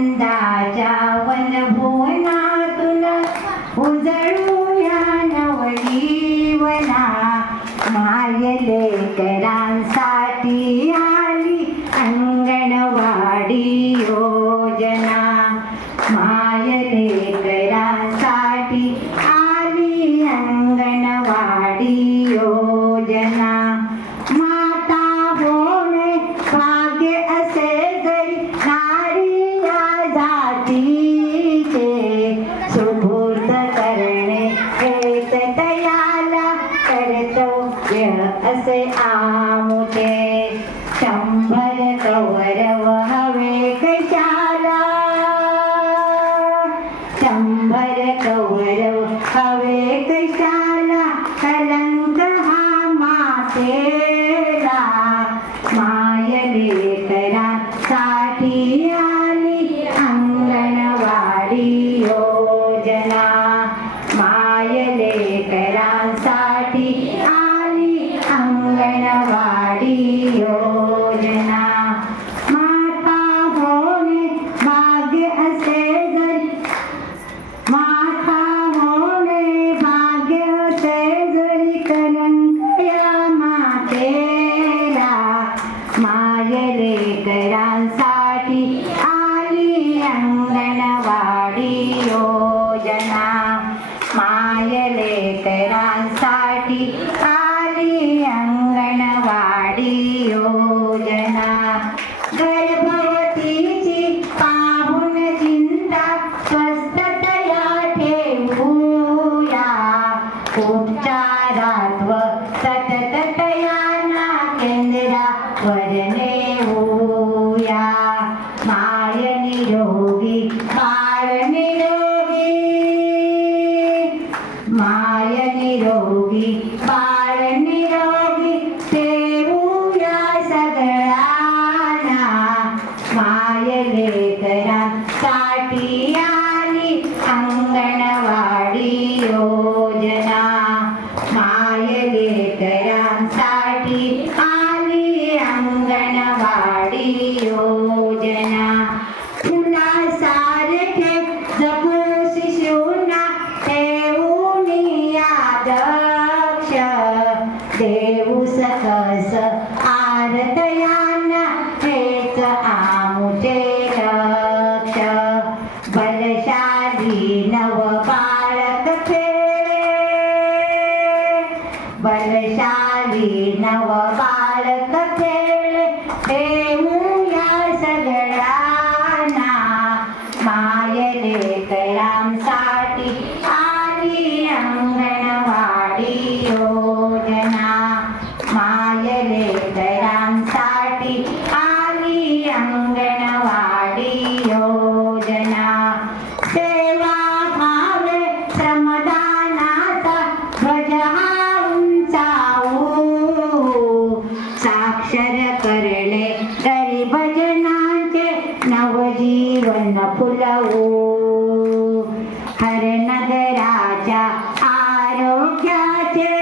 आनंदाच्या वनभुवनातून उजळूया नवजीवना. मायलेकरांसाठी आली अंगणवाडी योजना. मायलेकरांसाठी आली अंगणवाडी योजना. माता होणे भाग्य असे जरी नारी या जातीचे, सुपूर्द करणे हेच तयाला कर्तव्य असे आमुचे. 100 कौरव हवे कशाला, 100 कौरव हवे कशाला, कलंक हा मातेला. मायलेकरांसाठी आली अंगणवाडी योजना. मायलेकरांसाठी आली अंगणवाडी योजना. माता होणे भाग्य असे जरी, माता होणे भाग्य असे जरी, कलंक या मातेला. मायलेकरांसाठी आली अंगणवाडी योजना. मायलेकरांसाठी आली अंगणवाडी योजना. गर्भवतीची पाहून चिंता स्वस्थतया ठेवूया. उपचारात व सतत तयाना केंद्रावर नेऊया. माय निरोगी बाळ निरोगी, माय निरोगी बाळ निरोगी, ठेवूया सगळ्यांना. मायलेकरांसाठी आली अंगणवाडी योजना. मायलेकरांसाठी आली अंगणवाडी योजना. फुलासारखे जपू शिशूंना ठेवून आदर्श, देऊ सकस आरतयांना हेच आमुचे लक्ष. बलशाली नव बाळक खेळे, बलशाली नव बाळक खेळे, ठेवूया सगळ्यांना. मायलेकरांसाठी आली अंगणवाडी योजना. मायलेकरांसाठी आली अंगणवाडी योजना. सेवा भावे श्रमदानाचा ध्वज हा उंचावू, साक्षर करणे गरीब जनांचे नवजीवन फुलवू. हरनगराच्या आरोग्याचे,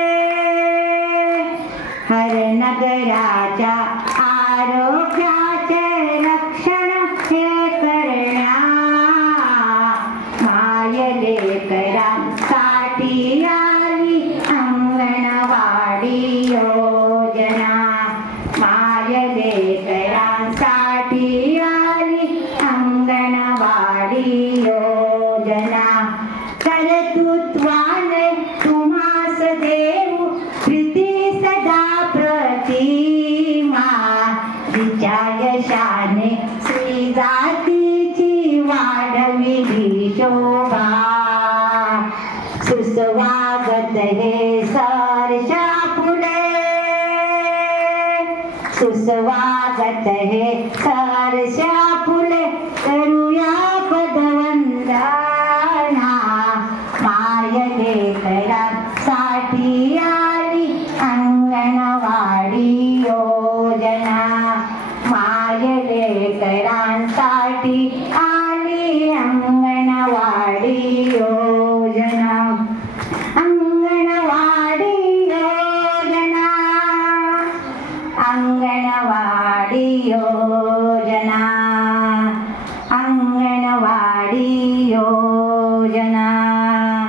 हरनगराच्या आरोग्याचे रक्षण हे करण्या. मायलेकरांसाठी आली अंगणवाडी योजना. मायलेकरांसाठी आली अंगणवाडी योजना. कर्तृत्वाने तुम्हास देऊ प्रीती सदा प्रतिमा. तिच्या यशाने स्त्री जातीची वाढविली शोभा. सुस्वागत हे सहर्षा फुले, सुस्वागत हे सहर्षा फुले, करूया पदवंदना. मायलेकरांसाठी आली अंगणवाडी योजना. मायलेकरांसाठी आली अंगणवाडी योजना. अंगणवाडी योजना, अंगणवाडी योजना, अंगण योजना